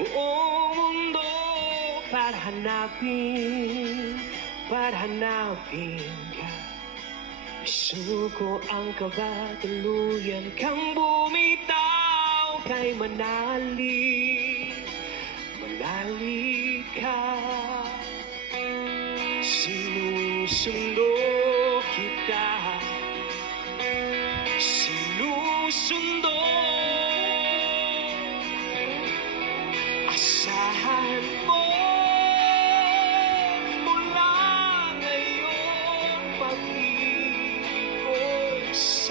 buong mundo para hanapin ka. Isuko ang kaba, tuluyan kang bumitaw kay manali ka. Sinusundo